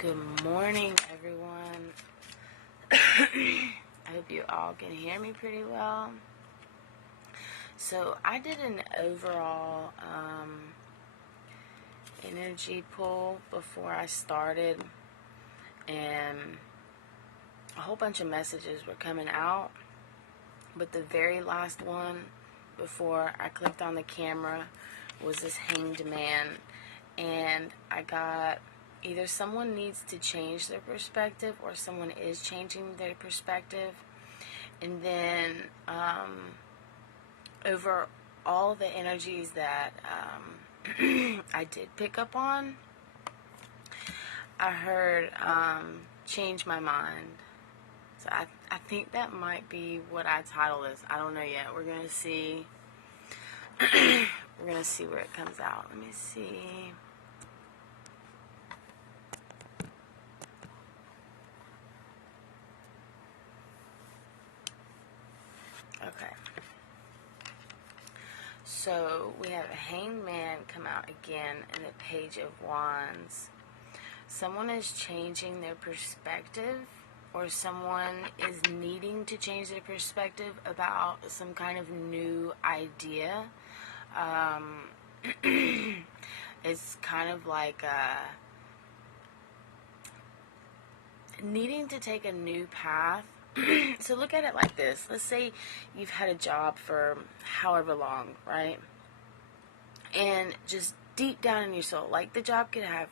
Good morning, everyone. I hope you all can hear me pretty well. So I did an overall energy pull before I started, and a whole bunch of messages were coming out. But the very last one before I clicked on the camera was this Hanged Man, and I got either someone needs to change their perspective or someone is changing their perspective. And then over all the energies that I did pick up on, I heard change my mind. So I think that might be what I title this. I don't know yet. We're going to see. We're going to see where it comes out. Let me see. Okay. So we have a Hanged Man come out again in the Page of Wands. Someone is changing their perspective, or someone is needing to change their perspective about some kind of new idea. It's kind of like needing to take a new path. So look at it like this. Let's say you've had a job for however long, right? And just deep down in your soul, like the job could have,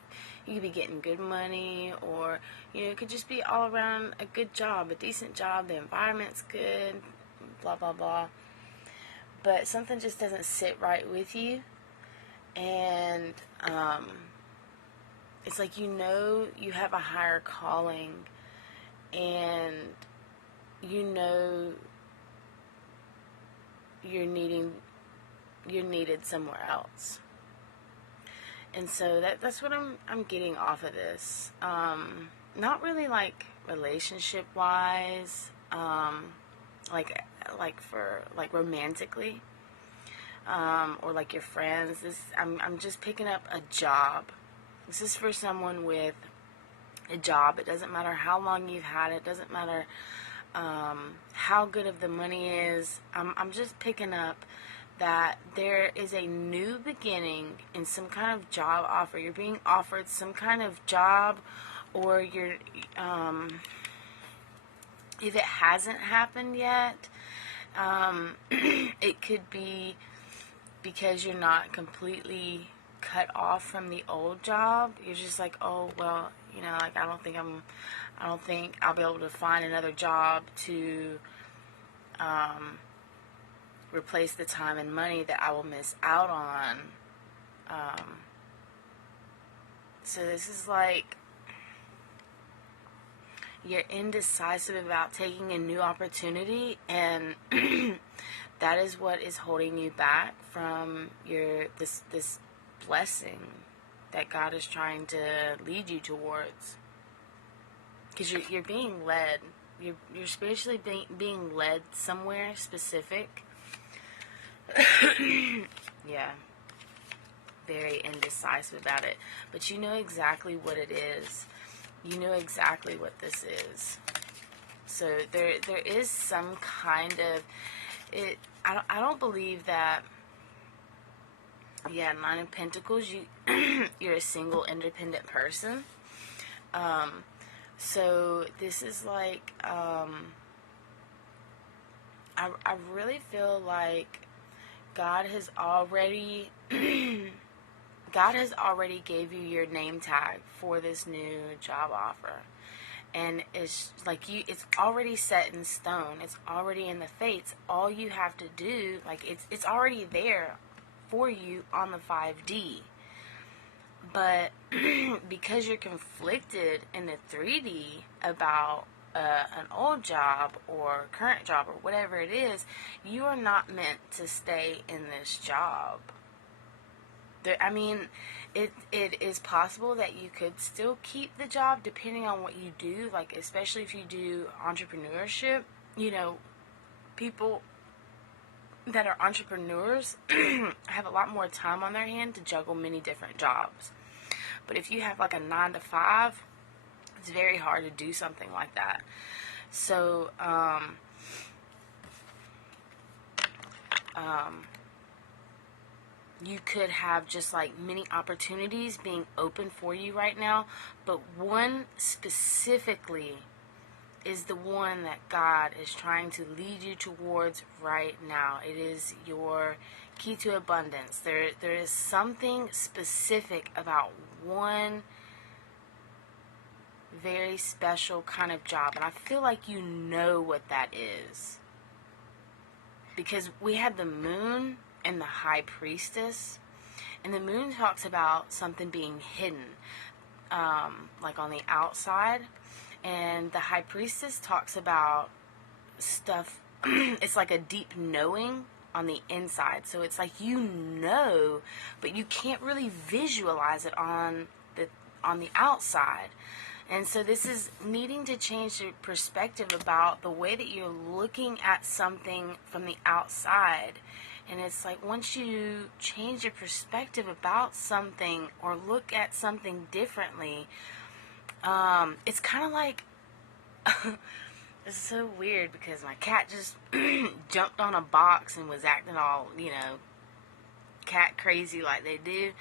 you could be getting good money, or, it could just be all around a good job, a decent job, the environment's good, blah, blah, blah. But something just doesn't sit right with you. And it's like you have a higher calling, and you're needed somewhere else. And so that's what I'm getting off of this. Not really like relationship wise, like romantically, or like your friends. I'm just picking up a job. This is for someone with a job. It doesn't matter how long you've had it. It doesn't matter how good of the money is. I'm just picking up that there is a new beginning in some kind of job offer. You're being offered some kind of job, or you're if it hasn't happened yet, it could be because you're not completely cut off from the old job. You're just like, oh well, like I don't think I'll be able to find another job to replace the time and money that I will miss out on. So this is like you're indecisive about taking a new opportunity, and that is what is holding you back from this blessing that God is trying to lead you towards. Because you're being led. You're spiritually being led somewhere specific. Yeah. Very indecisive about it. But you know exactly what it is. You know exactly what this is. So there is some kind of it. I don't believe that. Yeah, Nine of Pentacles. You're a single, independent person. So this is like I really feel like God has already gave you your name tag for this new job offer. And it's like it's already set in stone. It's already in the fates. All you have to do, like it's already there for you on the 5D. But because you're conflicted in the 3D about an old job or current job or whatever it is, you are not meant to stay in this job. It is possible that you could still keep the job depending on what you do, like especially if you do entrepreneurship. People that are entrepreneurs have a lot more time on their hand to juggle many different jobs. But if you have like a 9 to 5, It's very hard to do something like that. So, you could have just like many opportunities being open for you right now, but one specifically is the one that God is trying to lead you towards right now. It is your key to abundance. There is something specific about one very special kind of job, and I feel like you know what that is. Because we had the moon and the high priestess, and the moon talks about something being hidden, like on the outside, and the high priestess talks about stuff, it's like a deep knowing on the inside. So it's like you know, but you can't really visualize it on the outside. And so this is needing to change your perspective about the way that you're looking at something from the outside. And it's like once you change your perspective about something or look at something differently, it's kind of like, it's so weird because my cat just jumped on a box and was acting all, cat crazy like they do.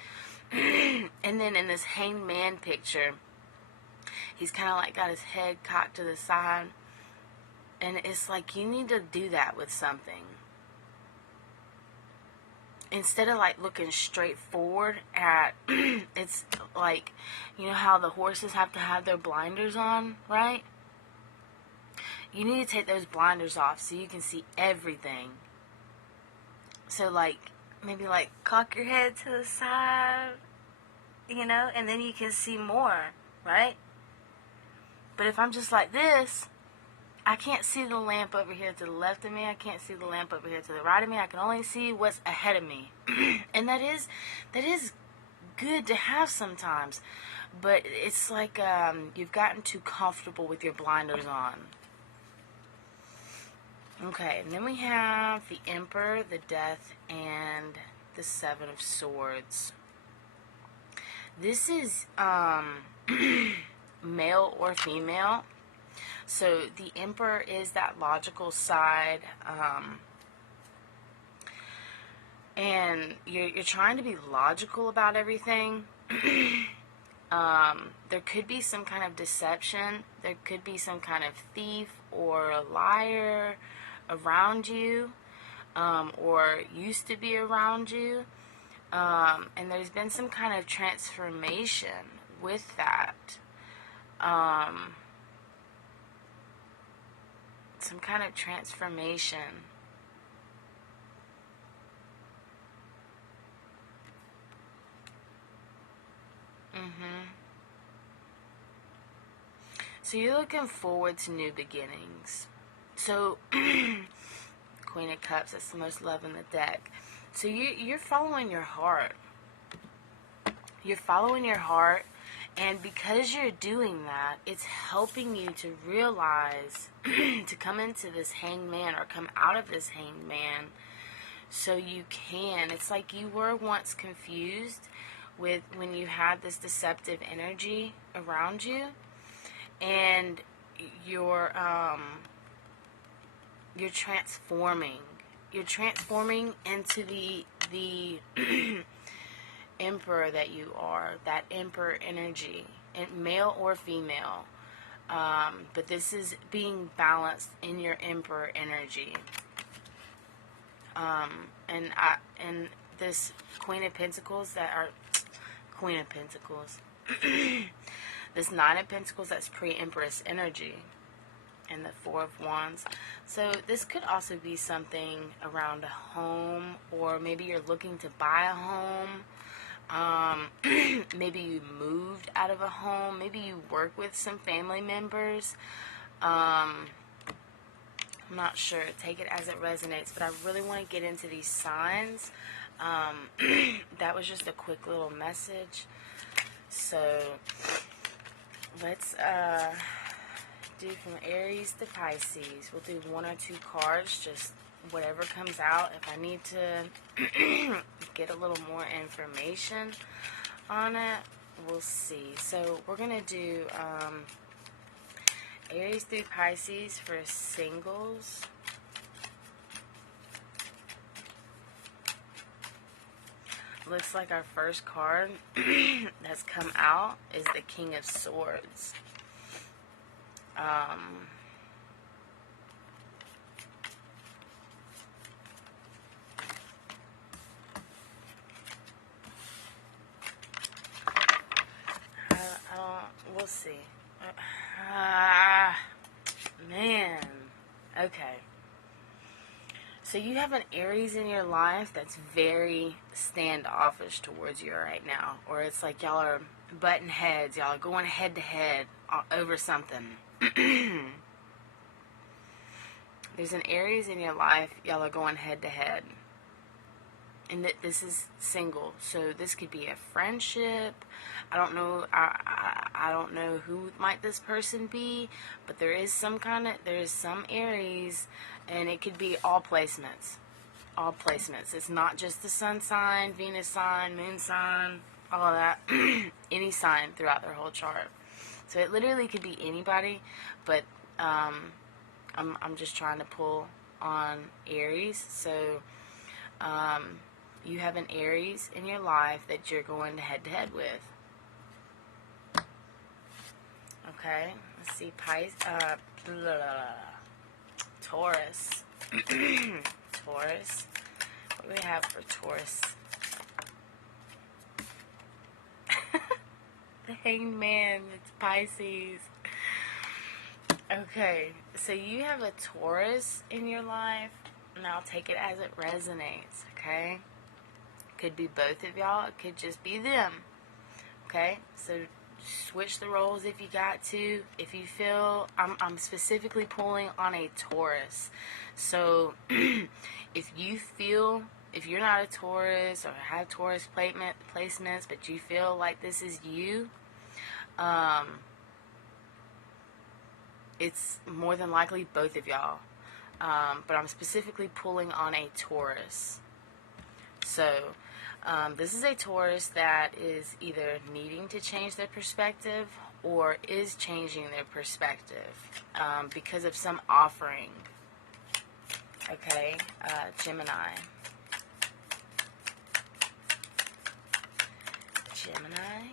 And then in this hanged man picture, he's kind of like got his head cocked to the side. And it's like you need to do that with something. Instead of like looking straight forward at, it's like, you know how the horses have to have their blinders on, right? You need to take those blinders off so you can see everything. So like, maybe like cock your head to the side, and then you can see more, right? But if I'm just like this, I can't see the lamp over here to the left of me. I can't see the lamp over here to the right of me. I can only see what's ahead of me. And that is good to have sometimes. But it's like you've gotten too comfortable with your blinders on. Okay, and then we have the Emperor, the Death, and the Seven of Swords. This is male or female. So the Emperor is that logical side, and you're trying to be logical about everything. There could be some kind of deception. There could be some kind of thief or a liar around you, or used to be around you. And there's been some kind of transformation with that. Some kind of transformation. So you're looking forward to new beginnings. So, Queen of Cups, that's the most love in the deck. So you're following your heart. You're following your heart. And because you're doing that, it's helping you to realize, to come into this hanged man or come out of this hanged man so you can. It's like you were once confused with when you had this deceptive energy around you, and you're transforming. You're transforming into the Emperor that you are, that Emperor energy, male or female. But this is being balanced in your Emperor energy. And this Queen of Pentacles this Nine of Pentacles, that's pre-Empress energy. And the Four of Wands. So this could also be something around a home, or maybe you're looking to buy a home. Maybe you moved out of a home. Maybe you work with some family members. I'm not sure. Take it as it resonates. But I really want to get into these signs. That was just a quick little message. So let's do from Aries to Pisces. We'll do one or two cards, just whatever comes out. If I need to get a little more information on it, we'll see. So we're going to do Aries through Pisces for singles. Looks like our first card that's come out is the King of Swords. We'll see. Man. Okay. So you have an Aries in your life that's very standoffish towards you right now. Or it's like y'all are butting heads. Y'all are going head to head over something. There's an Aries in your life. Y'all are going head to head. And this is single, so this could be a friendship. I don't know. I don't know who might this person be, but there is some Aries, and it could be all placements. All placements. It's not just the sun sign, Venus sign, moon sign, all of that. Any sign throughout their whole chart. So it literally could be anybody, but I'm just trying to pull on Aries. So you have an Aries in your life that you're going head to head with. Okay, let's see, Taurus. Taurus. What do we have for Taurus? The Hanged Man. It's Pisces. Okay, so you have a Taurus in your life, and I'll take it as it resonates. Okay. Could be both of y'all. It could just be them. Okay? So switch the roles if you got to. If you feel, I'm specifically pulling on a Taurus. So if you feel, if you're not a Taurus or have Taurus placements, but you feel like this is you, it's more than likely both of y'all. But I'm specifically pulling on a Taurus. So this is a Taurus that is either needing to change their perspective or is changing their perspective because of some offering. Okay, Gemini. Gemini.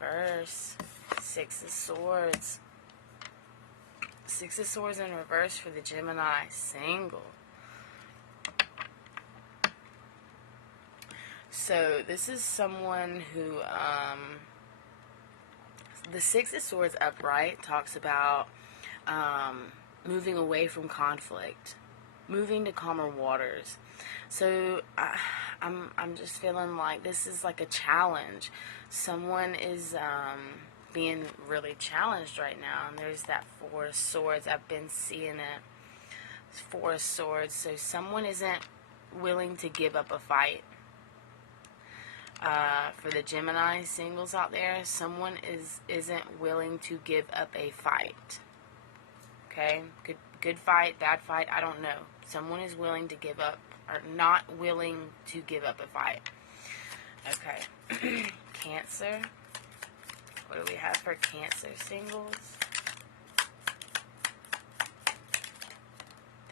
Reverse. Six of Swords. Six of Swords in reverse for the Gemini single. So this is someone who, the Six of Swords upright talks about moving away from conflict, moving to calmer waters. So I'm just feeling like this is like a challenge. Someone is being really challenged right now, and there's that Four of Swords. I've been seeing it. Four of Swords. So someone isn't willing to give up a fight. For the Gemini singles out there, someone isn't willing to give up a fight. Okay? Good fight, bad fight, I don't know. Someone is willing to give up, or not willing to give up a fight. Okay. Cancer. What do we have for Cancer singles?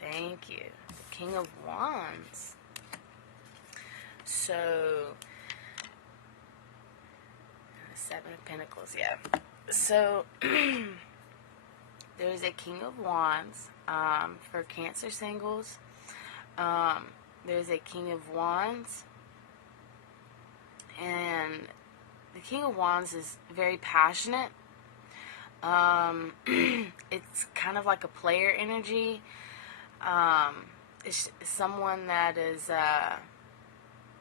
Thank you. The King of Wands. So Seven of Pentacles, yeah. So, there's a King of Wands for Cancer singles. There's a King of Wands. And the King of Wands is very passionate. It's kind of like a player energy. It's someone that is,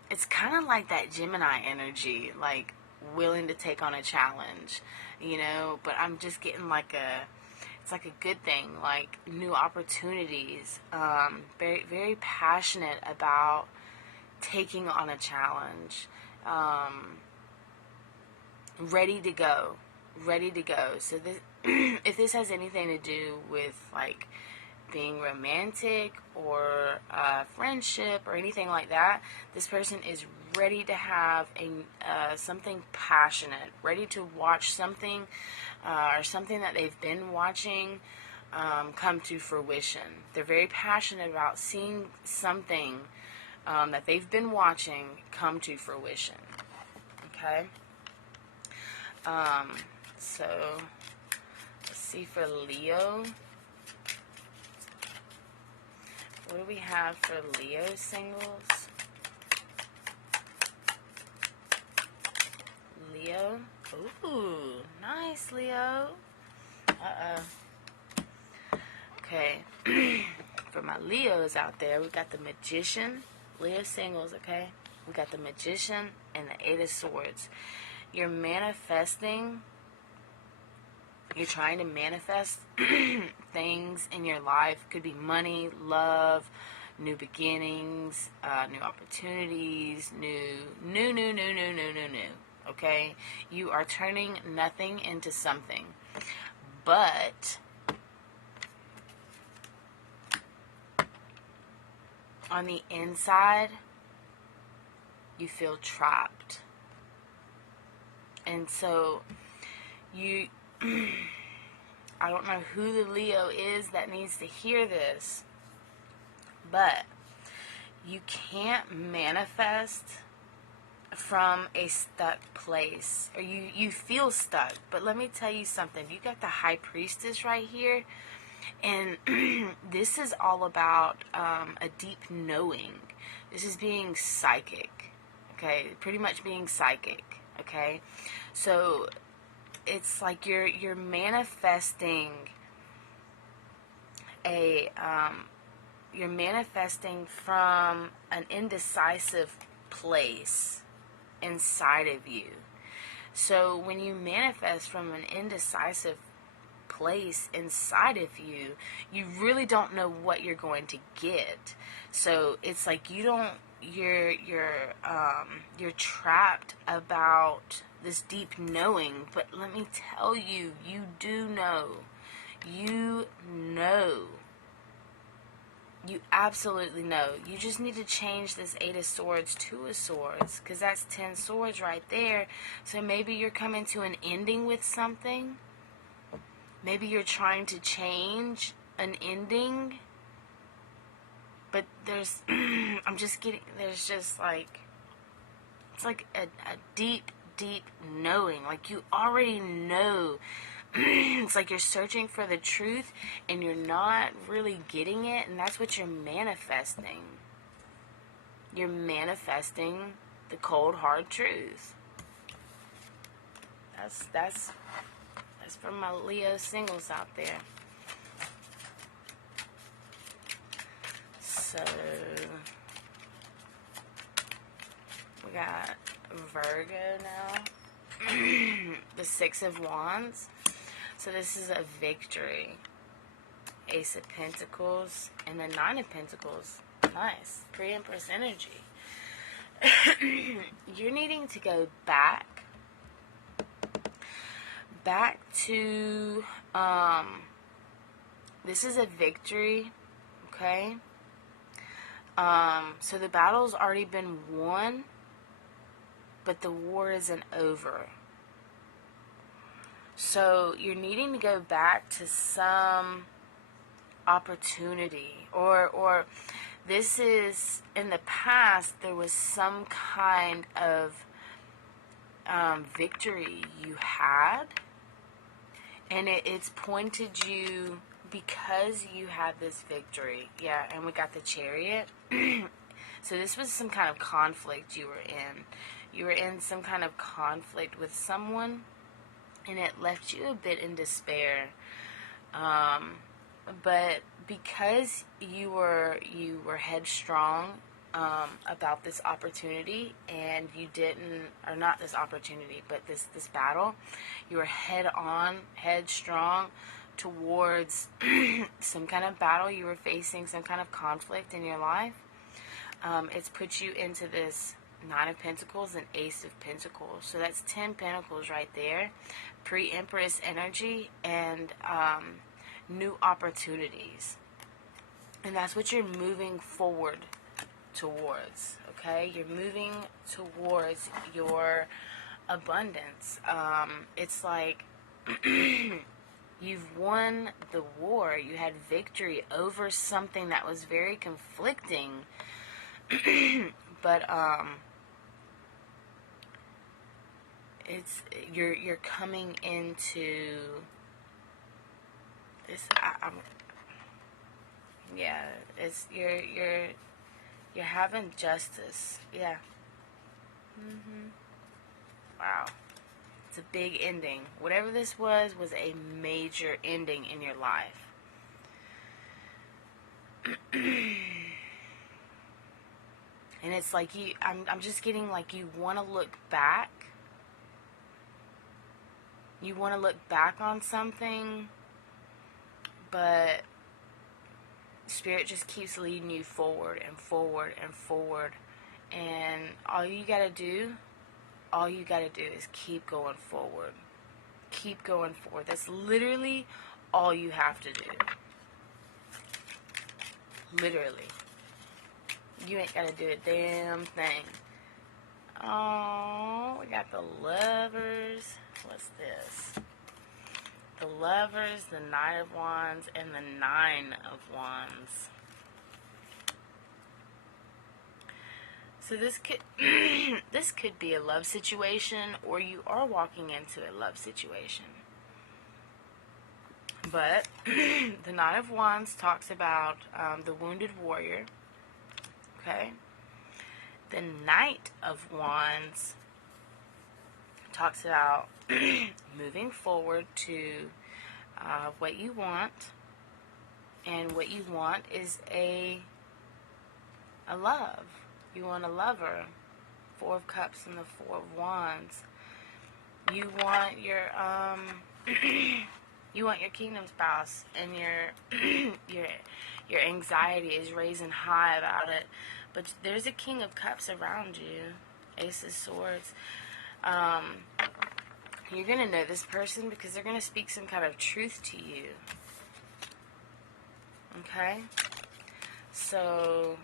it's kind of like that Gemini energy, like, willing to take on a challenge, you know, but I'm just getting like it's like a good thing, like new opportunities, very, very passionate about taking on a challenge, ready to go. So this, if this has anything to do with like being romantic or friendship or anything like that, this person is ready to have something passionate, ready to watch something or something that they've been watching come to fruition. They're very passionate about seeing something that they've been watching come to fruition. Okay? So, let's see for Leo. What do we have for Leo singles? Leo. Ooh, nice, Leo. Okay. For my Leos out there, we got the Magician. Leo singles, okay? We got the Magician and the Eight of Swords. You're manifesting. You're trying to manifest things in your life. Could be money, love, new beginnings, new opportunities, new. Okay? You are turning nothing into something. But on the inside, you feel trapped. And so you I don't know who the Leo is that needs to hear this, but you can't manifest from a stuck place, or you feel stuck. But let me tell you something. You got the High Priestess right here, and this is all about a deep knowing. This is being psychic, okay? Pretty much being psychic, okay? So it's like you're manifesting you're manifesting from an indecisive place inside of you. So when you manifest from an indecisive place inside of you, you really don't know what you're going to get. So it's like you're trapped about this deep knowing. But let me tell you, you do know. You know. You absolutely know. You just need to change this Eight of Swords to a Swords, because that's 10 swords right there. So maybe you're coming to an ending with something. Maybe you're trying to change an ending. But there's, there's just like, it's like a deep knowing. Like you already know. It's like you're searching for the truth and you're not really getting it, and that's what you're manifesting. You're manifesting the cold hard truth. That's for my Leo singles out there. So we got Virgo now. The Six of Wands. So this is a victory. Ace of Pentacles and the Nine of Pentacles. Nice. Pre-Empress energy. You're needing to go back to, this is a victory, okay? So the battle's already been won, but the war isn't over. So you're needing to go back to some opportunity, or this is, in the past, there was some kind of victory you had, and it's pointed you because you had this victory. Yeah, and we got the Chariot. So this was some kind of conflict you were in. You were in some kind of conflict with someone, and it left you a bit in despair. But because you were headstrong about this opportunity, and you didn't, or not this opportunity, but this battle, you were headstrong towards some kind of battle you were facing, some kind of conflict in your life. It's put you into this Nine of Pentacles and Ace of Pentacles. So that's 10 Pentacles right there. Pre-Empress energy and new opportunities. And that's what you're moving forward towards, okay? You're moving towards your abundance. It's like you've won the war. You had victory over something that was very conflicting. But it's you're coming into this. Yeah, it's you're having justice. Yeah. Wow. It's a big ending. Whatever this was a major ending in your life. And it's like I'm just getting like you want to look back. You want to look back on something, but Spirit just keeps leading you forward and forward and forward. And all you got to do is keep going forward. Keep going forward. That's literally all you have to do. Literally. You ain't got to do a damn thing. Oh, we got the Lovers. What's this? The Lovers, the Knight of Wands, and the Nine of Wands. So this could be a love situation, or you are walking into a love situation. But the Knight of Wands talks about the wounded warrior. Okay. The Knight of Wands talks about moving forward to what you want, and what you want is a love. You want a lover. Four of Cups and the Four of Wands. You want your you want your kingdom spouse, and your anxiety is raising high about it. But there's a King of Cups around you. Ace of Swords. You're going to know this person because they're going to speak some kind of truth to you. Okay? So,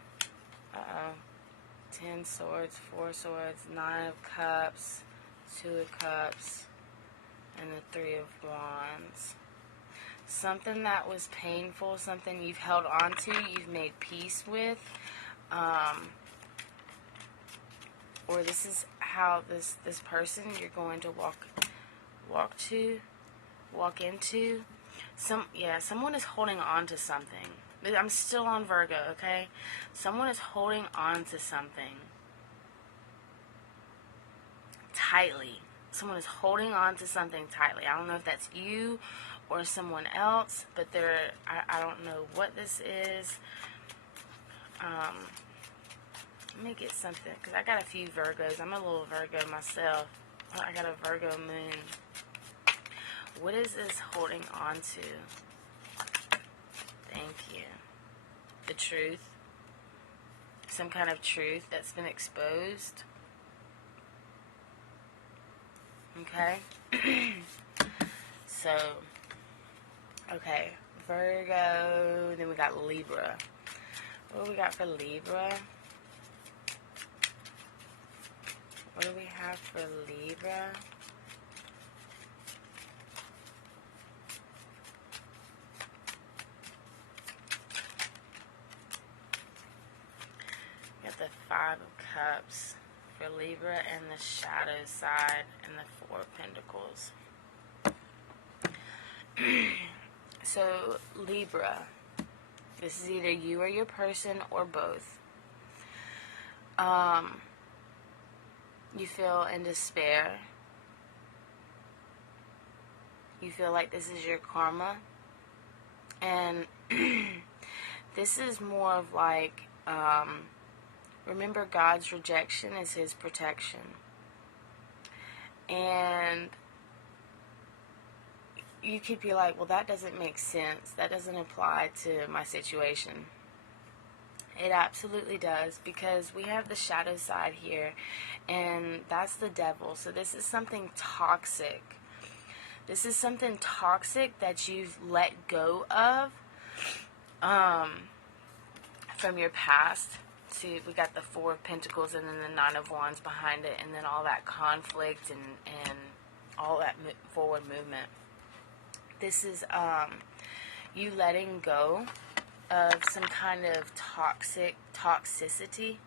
10 swords, 4 swords, 9 of cups, 2 of cups, and the 3 of wands. Something that was painful, something you've held on to, you've made peace with, or this is how this person you're going to walk into. Someone is holding on to something. I'm still on Virgo, okay? Someone is holding on to something tightly. Someone is holding on to something tightly. I don't know if that's you or someone else, but I don't know what this is. Let me get something, because I got a few Virgos. I'm a little Virgo myself. I got a Virgo moon. What is this holding on to? Thank you. The truth. Some kind of truth that's been exposed. Okay? So, okay. Virgo. Then we got Libra. What do we got for Libra? What do we have for Libra? Got the 5 of Cups for Libra, and the shadow side, and the 4 of Pentacles. So, Libra. This is either you or your person, or both. You feel in despair. You feel like this is your karma. And this is more of like, remember, God's rejection is His protection. And you could be like, well, that doesn't make sense. That doesn't apply to my situation. It absolutely does, because we have the shadow side here, and that's the devil. So this is something toxic. This is something toxic that you've let go of from your past. See, we got the Four of Pentacles and then the Nine of Wands behind it, and then all that conflict and all that forward movement. This is you letting go of some kind of toxicity.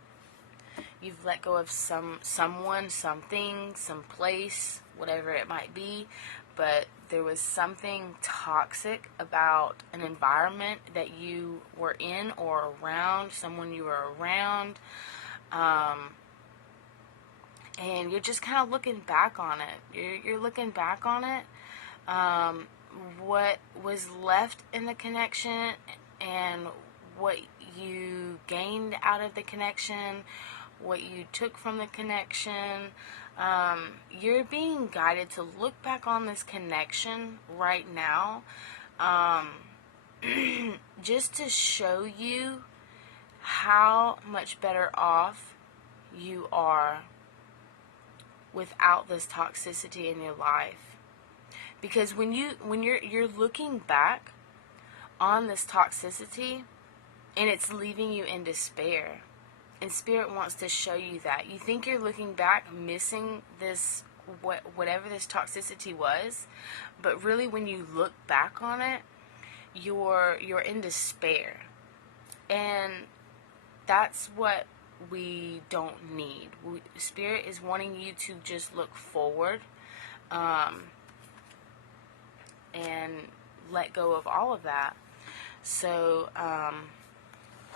You've let go of someone, something, some place, whatever it might be, but there was something toxic about an environment that you were in or around, someone you were around, and you're just kind of looking back on it. You're looking back on it, what was left in the connection and what you gained out of the connection, what you took from the connection. You're being guided to look back on this connection right now, just to show you how much better off you are without this toxicity in your life. Because when you're looking back on this toxicity and it's leaving you in despair, and Spirit wants to show you that. You think you're looking back, missing this, whatever this toxicity was, but really when you look back on it, you're in despair. And that's what we don't need. Spirit is wanting you to just look forward, and let go of all of that. So,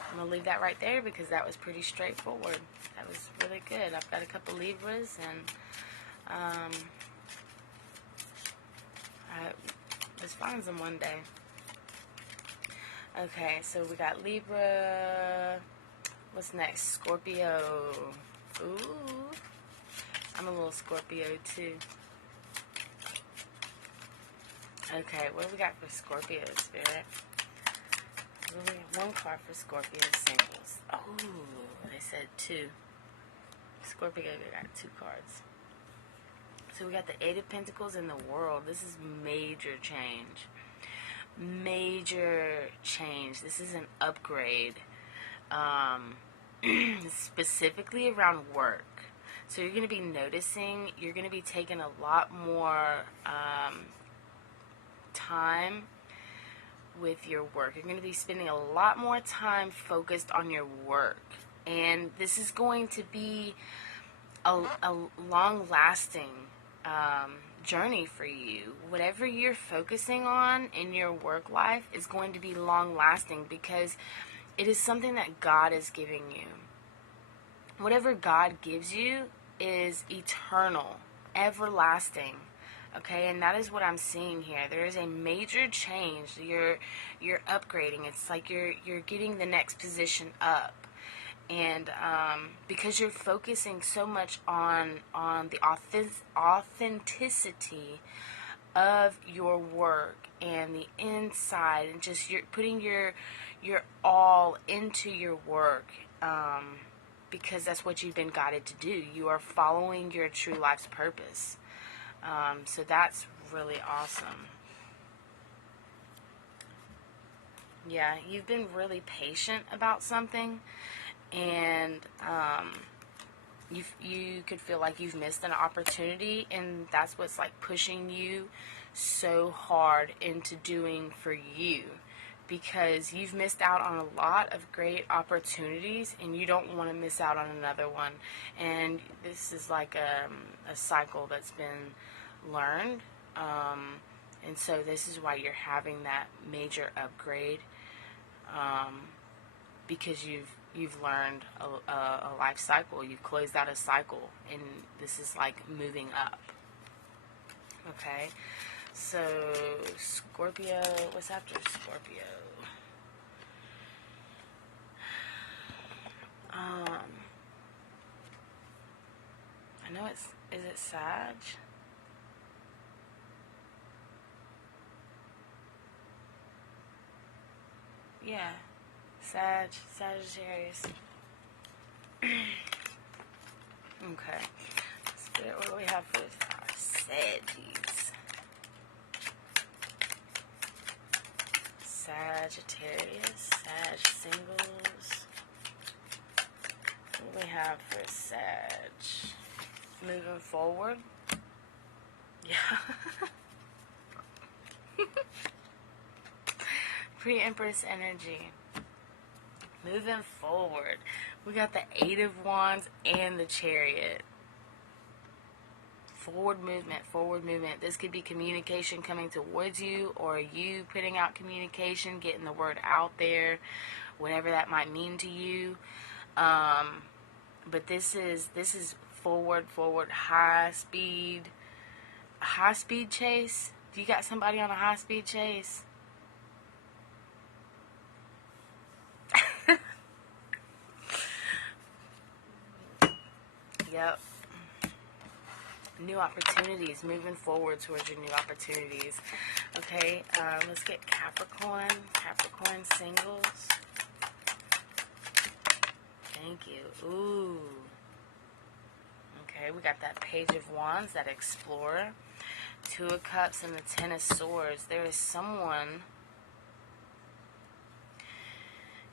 I'm going to leave that right there because that was pretty straightforward. That was really good. I've got a couple Libras, and let's find them one day. Okay, so we got Libra. What's next? Scorpio. Ooh. I'm a little Scorpio too. Okay, what do we got for Scorpio, Spirit? One card for Scorpio singles. Oh, they said 2. Scorpio got 2 cards. So we got the 8 of Pentacles in the World. This is major change. Major change. This is an upgrade. Specifically around work. So you're going to be noticing, you're going to be taking a lot more time with your work. You're going to be spending a lot more time focused on your work. And this is going to be a long-lasting journey for you. Whatever you're focusing on in your work life is going to be long-lasting because it is something that God is giving you. Whatever God gives you is eternal, everlasting. Okay, and that is what I'm seeing here. There is a major change. You're upgrading. It's like you're getting the next position up, and because you're focusing so much on the authenticity of your work and the inside, and just you're putting your all into your work, because that's what you've been guided to do. You are following your true life's purpose. So that's really awesome. Yeah, you've been really patient about something, and you could feel like you've missed an opportunity, and that's what's like pushing you so hard into doing for you, because you've missed out on a lot of great opportunities and you don't want to miss out on another one. And this is like a cycle that's been learned, and so this is why you're having that major upgrade, because you've learned a life cycle. You've closed out a cycle, and this is like moving up. Okay, so Scorpio, what's after Scorpio? I know is it Sag? Yeah, Sagittarius. Okay, Spirit, what do we have for our Saggies? Sagittarius, Sag singles. we have for Sag? Moving forward. Yeah. Pre-Empress energy. Moving forward. We got the 8 of Wands and the Chariot. Forward movement, forward movement. This could be communication coming towards you, or you putting out communication, getting the word out there, whatever that might mean to you. But this is forward, high speed chase. Do you got somebody on a high speed chase? Yep. New opportunities, moving forward towards your new opportunities. Okay, let's get Capricorn singles. Thank you. Ooh. Okay, we got that Page of Wands, that Explorer, 2 of Cups, and the 10 of Swords. There is someone,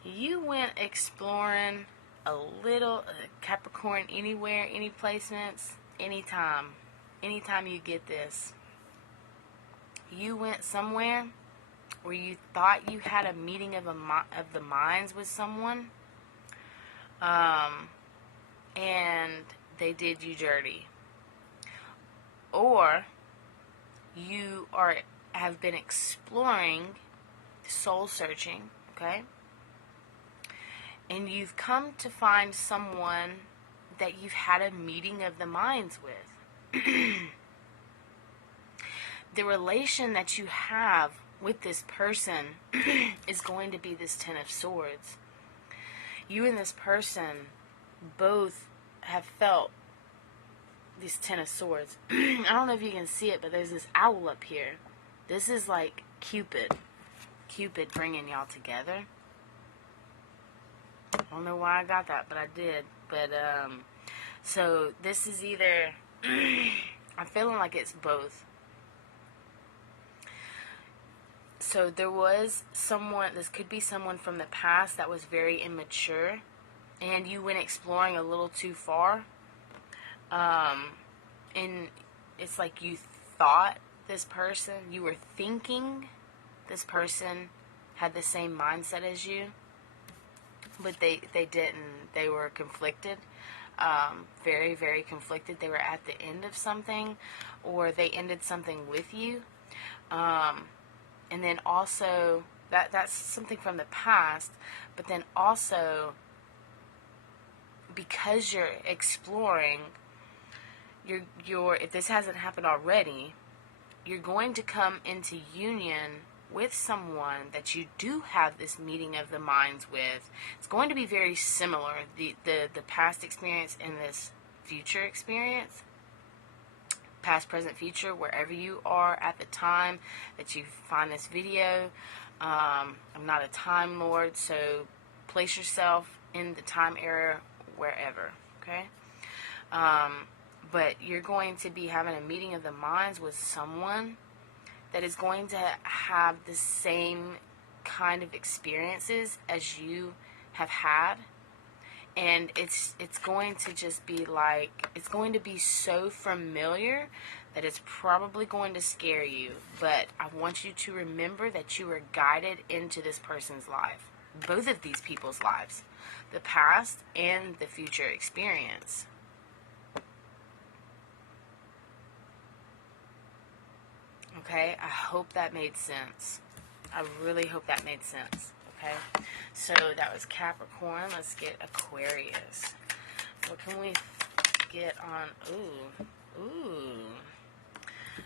you went exploring a little, Capricorn, anywhere, any placements, anytime you get this. You went somewhere where you thought you had a meeting of the minds with someone, and they did you dirty. Or you have been exploring, soul searching, okay? And you've come to find someone that you've had a meeting of the minds with. The relation that you have with this person is going to be this 10 of Swords. You and this person both have felt this 10 of Swords. I don't know if you can see it, but there's this owl up here. This is like Cupid bringing y'all together. I don't know why I got that, but I did. But, so this is either, I'm feeling like it's both. So there was someone, this could be someone from the past that was very immature, and you went exploring a little too far. And it's like you thought this person, you were thinking this person had the same mindset as you. But they didn't. They were conflicted, very, very conflicted. They were at the end of something, or they ended something with you. And then also, that's something from the past, but then also, because you're exploring, you're if this hasn't happened already, you're going to come into union with someone that you do have this meeting of the minds with. It's going to be very similar, the past experience and this future experience, past, present, future, wherever you are at the time that you find this video. I'm not a time lord, so place yourself in the time era wherever, okay? But you're going to be having a meeting of the minds with someone that is going to have the same kind of experiences as you have had. And it's going to just be like, it's going to be so familiar that it's probably going to scare you. But I want you to remember that you were guided into this person's life. Both of these people's lives. The past and the future experience. Okay, I hope that made sense. I really hope that made sense. Okay, so that was Capricorn. Let's get Aquarius. What can we get on? Ooh.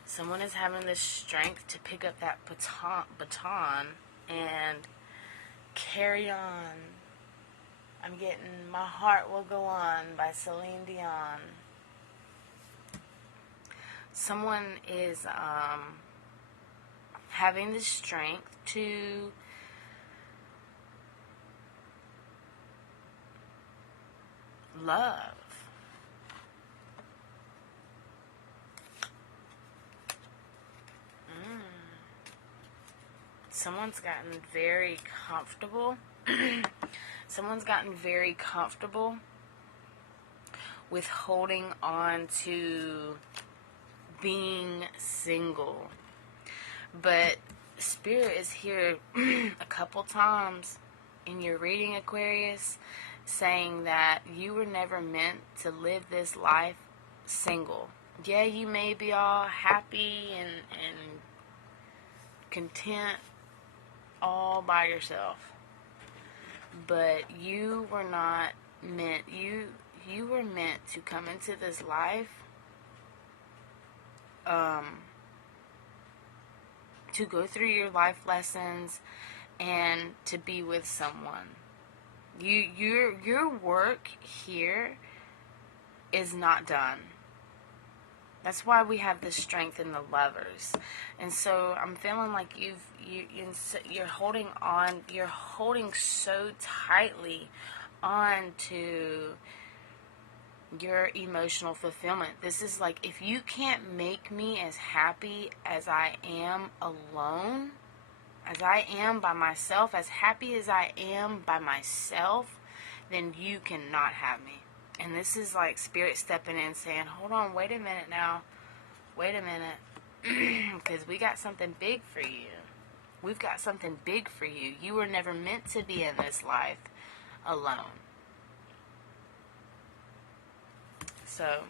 Someone is having the strength to pick up that baton and carry on. I'm getting My Heart Will Go On by Celine Dion. Someone is having the strength to love. Someone's gotten very comfortable. Someone's gotten very comfortable with holding on to being single. But Spirit is here a couple times in your reading, Aquarius, saying that you were never meant to live this life single. Yeah, you may be all happy and content all by yourself, but you were not meant, you were meant to come into this life to go through your life lessons and to be with someone. Your work here is not done. That's why we have this strength in the Lovers. And so I'm feeling like you're holding on, you're holding so tightly on to your emotional fulfillment. This is like, if you can't make me as happy as I am alone, as I am by myself, as happy as I am by myself, then you cannot have me. And this is like Spirit stepping in saying, hold on, wait a minute now. Wait a minute. Because we got something big for you. We've got something big for you. You were never meant to be in this life alone. So,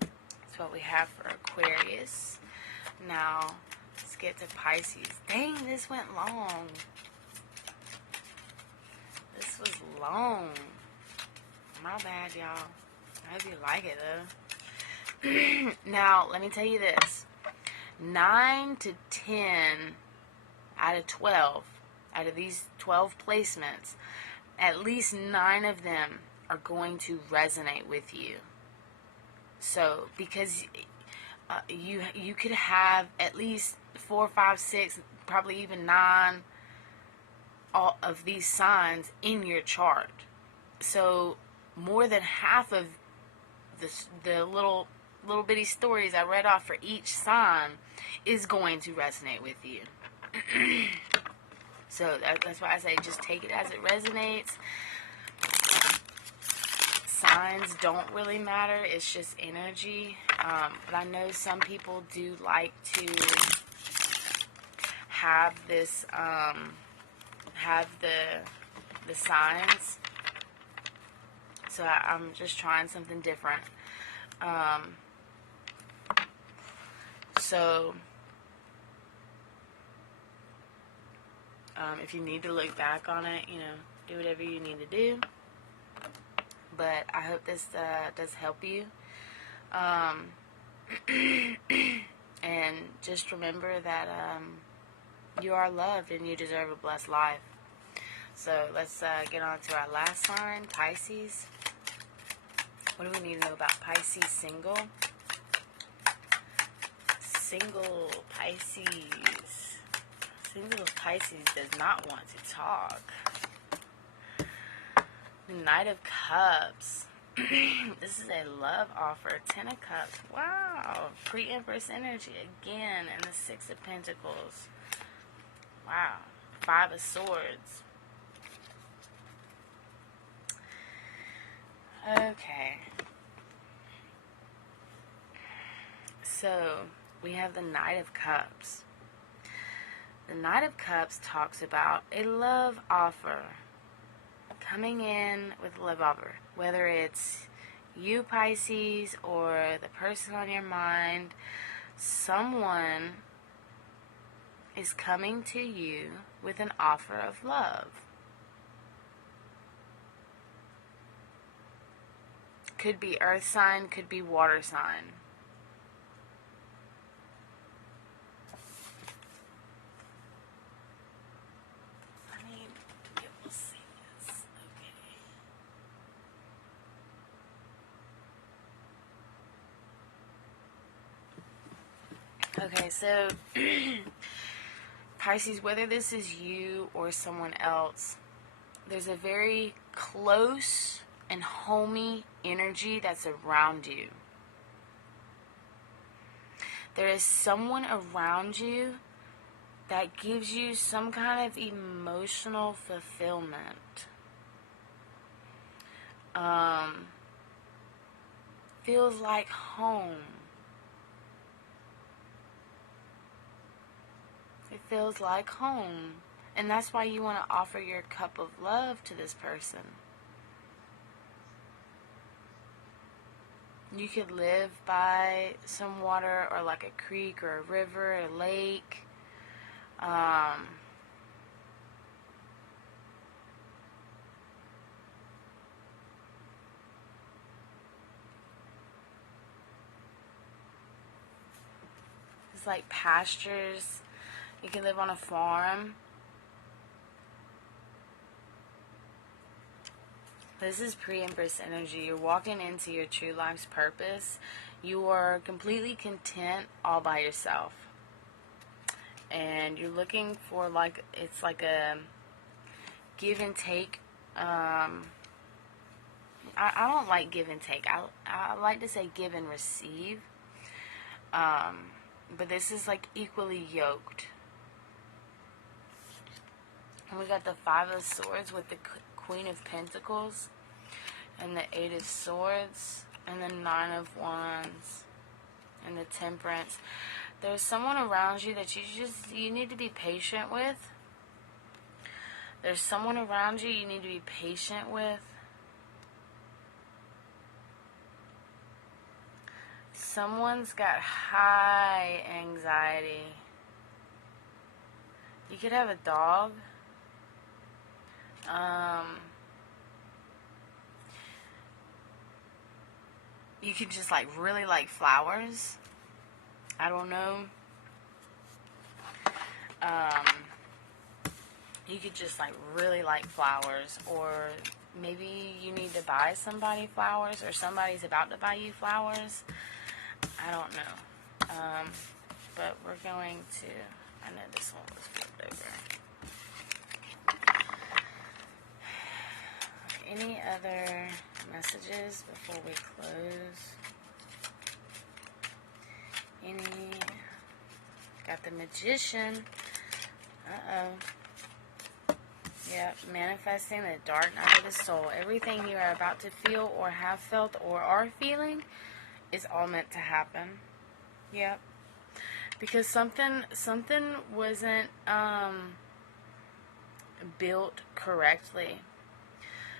that's what we have for Aquarius. Now, let's get to Pisces. Dang, this went long. This was long. My bad, y'all. I hope you like it, though. Now, let me tell you this. 9 to 10 out of 12, out of these 12 placements, at least 9 of them are going to resonate with you. So, because you could have at least 4, 5, 6, probably even 9 all of these signs in your chart. So, more than half of the little bitty stories I read off for each sign is going to resonate with you. So that's why I say just take it as it resonates. Signs don't really matter. It's just energy. But I know some people do like to have this, have the signs. So I'm just trying something different. If you need to look back on it, do whatever you need to do. But I hope this does help you. And just remember that you are loved and you deserve a blessed life. So let's get on to our last sign, Pisces. What do we need to know about Pisces single? Single Pisces. Single Pisces does not want to talk. Knight of Cups. This is a love offer. 10 of Cups. Wow. Pre-Empress energy again. And the 6 of Pentacles. Wow. 5 of Swords. Okay. So, we have the Knight of Cups. The Knight of Cups talks about a love offer. Coming in with a love offer. Whether it's you, Pisces, or the person on your mind, someone is coming to you with an offer of love. Could be earth sign, could be water sign. Let me be able to see this. Okay, so Pisces, whether this is you or someone else, there's a very close and homey energy that's around you. There is someone around you that gives you some kind of emotional fulfillment. feels like home. It feels like home. And that's why you want to offer your cup of love to this person. You could live by some water, or like a creek or a river, a lake. It's like pastures. You can live on a farm. This is pre-Empress energy. You're walking into your true life's purpose. You are completely content all by yourself. And you're looking for, like, it's like a give and take. I don't like give and take. I like to say give and receive. But this is like equally yoked. And we got the Five of Swords with the Queen of Pentacles, and the Eight of Swords, and the Nine of Wands, and the Temperance. There's someone around you that you need to be patient with. There's someone around you need to be patient with. Someone's got high anxiety. You could have a dog. You could just like really like flowers. I don't know. You could just like really like flowers, or maybe you need to buy somebody flowers, or somebody's about to buy you flowers. I don't know. But we're going to, I know this one was flipped over. Any other messages before we close? Got the Magician. Yep, manifesting the dark night of the soul. Everything you are about to feel or have felt or are feeling is all meant to happen. Yep. Because something wasn't built correctly.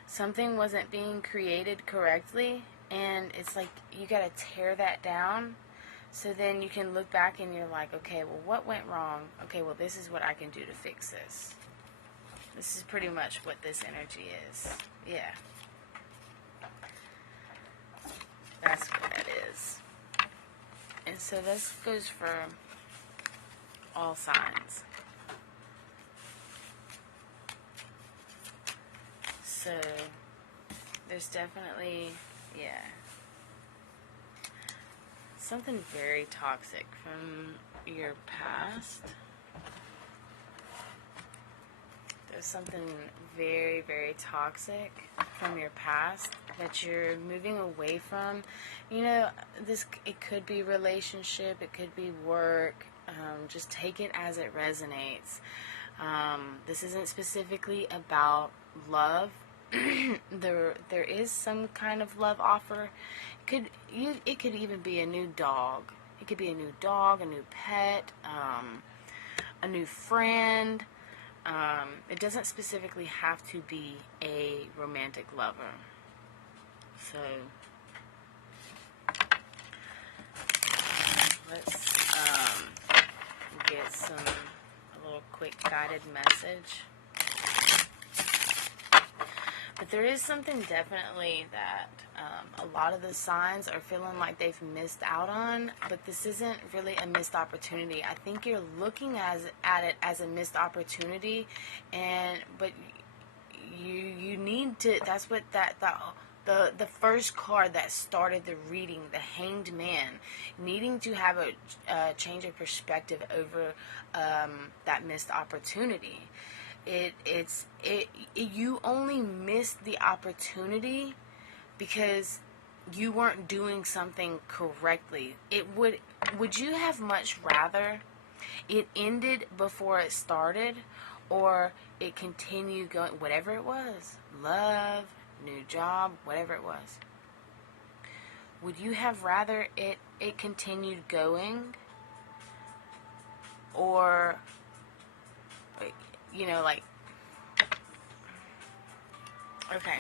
Something wasn't being created correctly, and it's like you got to tear that down, so then you can look back and you're like, okay, well, what went wrong? Okay, well, this is what I can do to fix this. This is pretty much what this energy is. Yeah. That's what that is. And so this goes for all signs. So there's definitely, yeah, something very toxic from your past. There's something very, very toxic from your past that you're moving away from. You know, it could be relationship, it could be work. Just take it as it resonates. This isn't specifically about love. There is some kind of love offer. It could even be a new dog. It could be a new dog, a new pet, a new friend. It doesn't specifically have to be a romantic lover. So let's get a little quick guided message. But there is something definitely that a lot of the signs are feeling like they've missed out on, but this isn't really a missed opportunity. I think you're looking at it as a missed opportunity, but you need to. That's what the first card that started the reading, the Hanged Man, needing to have a change of perspective over that missed opportunity. You only missed the opportunity because you weren't doing something correctly. Would you have much rather it ended before it started, or it continued going, whatever it was, love, new job, whatever it was? would you have rather it continued going, or, you know, like, okay,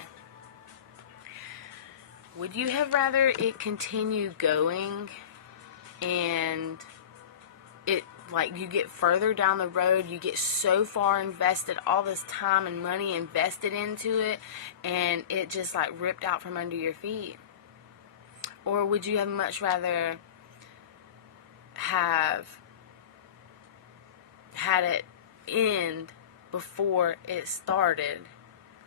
would you have rather it continue going and it, like, you get further down the road, you get so far invested, all this time and money invested into it, and it just, like, ripped out from under your feet? Or would you have much rather have had it end before it started,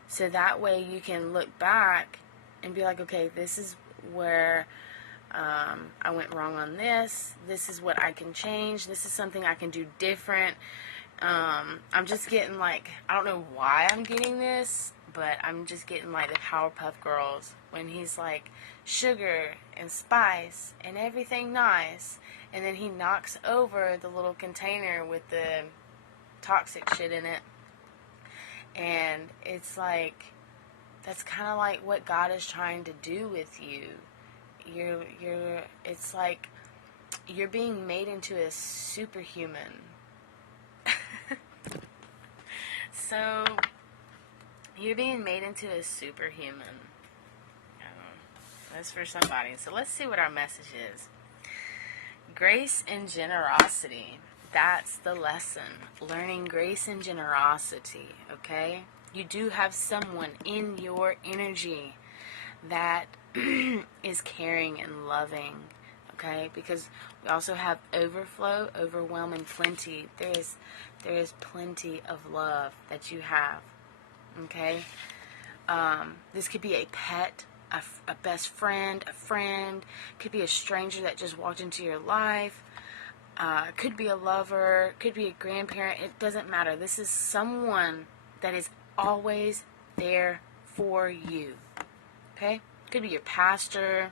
so that way you can look back and be like, okay, this is where I went wrong on this. This is what I can change. This is something I can do different. I'm just getting, like, I don't know why I'm getting this, but I'm just getting like the Powerpuff Girls when he's like, sugar and spice and everything nice, and then he knocks over the little container with the toxic shit in it. And it's like, that's kind of like what God is trying to do with you. It's like you're being made into a superhuman. So you're being made into a superhuman. That's for somebody. So let's see what our message is. Grace and generosity. That's the lesson. Learning grace and generosity, okay? You do have someone in your energy that is caring and loving, okay? Because we also have overflow, overwhelm, and plenty. There is plenty of love that you have, okay? This could be a pet, a best friend, a friend. Could be a stranger that just walked into your life. Could be a lover. Could be a grandparent. It doesn't matter. This is someone that is always there for you, okay? Could be your pastor.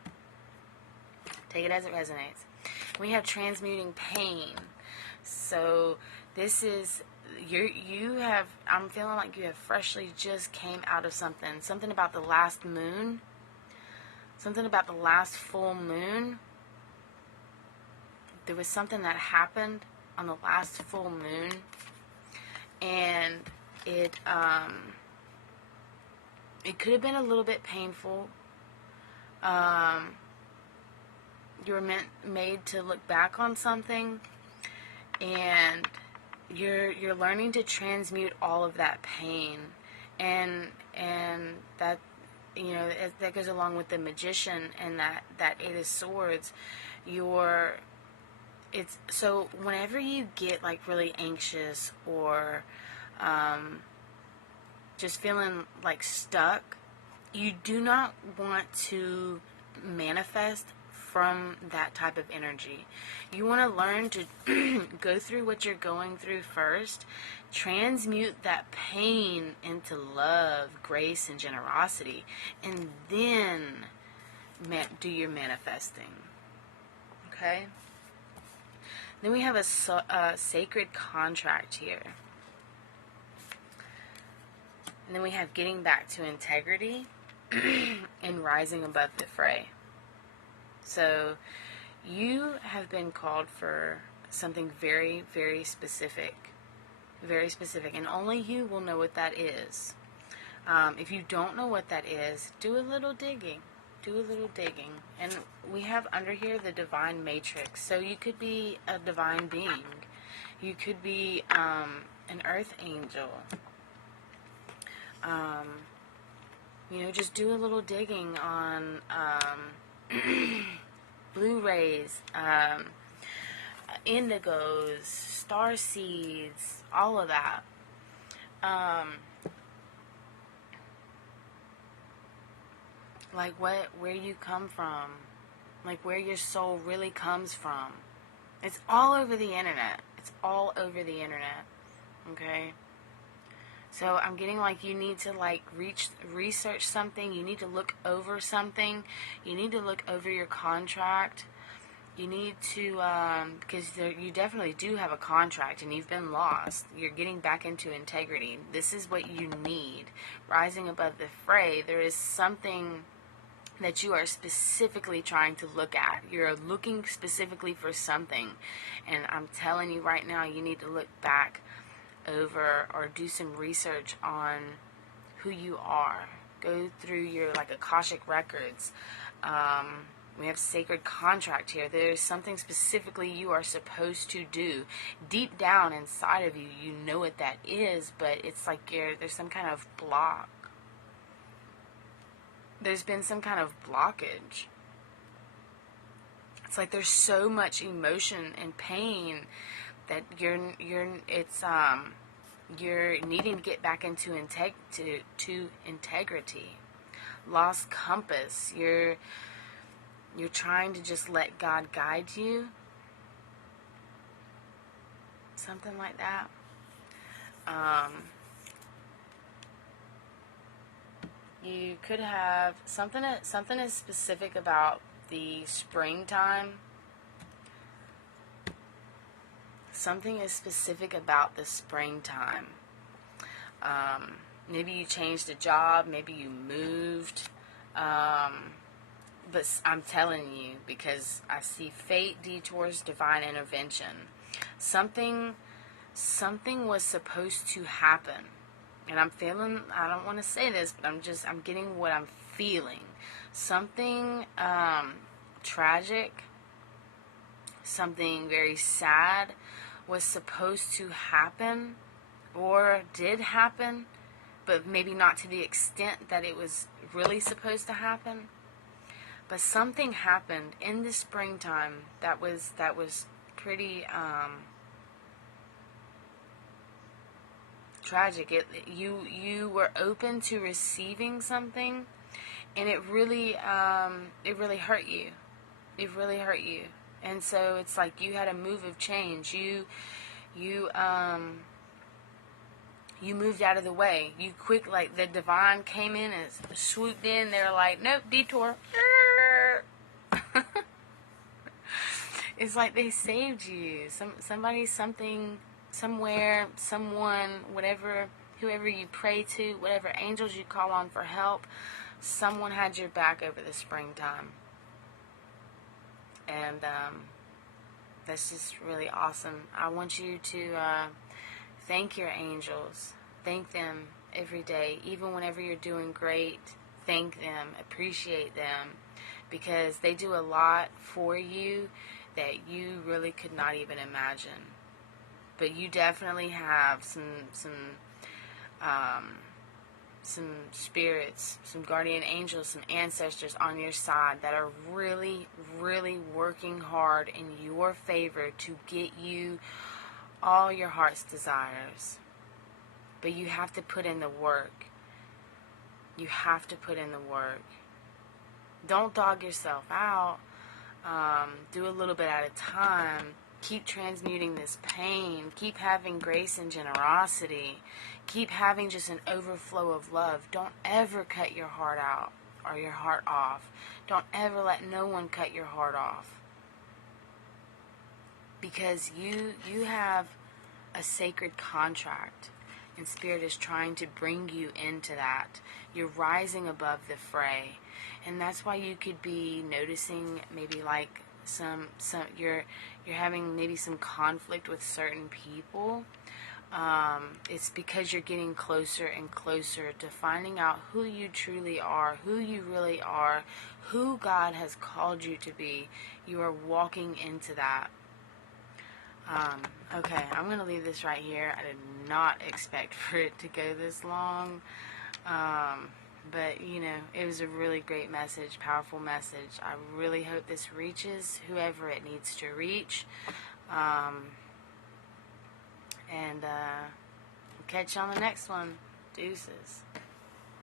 Take it as it resonates. We have transmuting pain. So this is, you have, I'm feeling like you have freshly just came out of something about the last moon, something about the last full moon. There was something that happened on the last full moon, and it could have been a little bit painful. You were made to look back on something, and you're learning to transmute all of that pain, and that, you know, that goes along with the Magician and that Eight of Swords. It's so whenever you get like really anxious or just feeling like stuck, you do not want to manifest from that type of energy. You want to learn to go through what you're going through first, transmute that pain into love, grace, and generosity, and then do your manifesting. Okay? Then we have a sacred contract here. And then we have getting back to integrity and rising above the fray. So you have been called for something very, very specific. Very specific. And only you will know what that is. If you don't know what that is, do a little digging. Do a little digging. And we have under here the divine matrix. So you could be a divine being. You could be an earth angel. You know, just do a little digging on Blu-rays, indigos, star seeds, all of that. Like where you come from, like where your soul really comes from. It's all over the internet. It's all over the internet. Okay? So I'm getting like you need to like research something. You need to look over something. You need to look over your contract. You need to, because you definitely do have a contract and you've been lost. You're getting back into integrity. This is what you need. Rising above the fray. There is something that you are specifically trying to look at. You're looking specifically for something. And I'm telling you right now, you need to look back over or do some research on who you are. Go through your Akashic records. We have sacred contract here. There's something specifically you are supposed to do. Deep down inside of you, you know what that is, but it's like there's some kind of block. There's been some kind of blockage. It's like there's so much emotion and pain that you're needing to get back into integrity. Lost compass. You're trying to just let God guide you. Something like that. You could have something is specific about the springtime. Something is specific about the springtime. Maybe you changed a job, maybe you moved. But I'm telling you, because I see fate, detours, divine intervention. Something was supposed to happen. And I'm feeling, I don't want to say this, but I'm getting what I'm feeling. Something tragic, something very sad was supposed to happen or did happen, but maybe not to the extent that it was really supposed to happen. But something happened in the springtime that was pretty tragic. You were open to receiving something, and it really hurt you. It really hurt you. And so it's like you had a move of change. You moved out of the way. You quick, like the divine came in and swooped in. They were like, nope, detour. It's like they saved you. Somebody, something, somewhere, someone, whatever, whoever you pray to, whatever angels you call on for help, someone had your back over the springtime. And that's just really awesome. I want you to thank your angels. Thank them every day. Even whenever you're doing great, thank them, appreciate them, because they do a lot for you that you really could not even imagine. But you definitely have some spirits, some guardian angels, some ancestors on your side that are really, really working hard in your favor to get you all your heart's desires. But you have to put in the work. You have to put in the work. Don't dog yourself out. Do a little bit at a time. Keep transmuting this pain. Keep having grace and generosity. Keep having just an overflow of love. Don't ever cut your heart out or your heart off. Don't ever let no one cut your heart off. Because you have a sacred contract, and Spirit is trying to bring you into that. You're rising above the fray. And that's why you could be noticing maybe like some you're having maybe some conflict with certain people. It's because you're getting closer and closer to finding out who you truly are, who you really are, who God has called you to be. You are walking into that. Okay, I'm going to leave this right here. I did not expect for it to go this long. But, you know, it was a really great message, powerful message. I really hope this reaches whoever it needs to reach. And catch you on the next one. Deuces.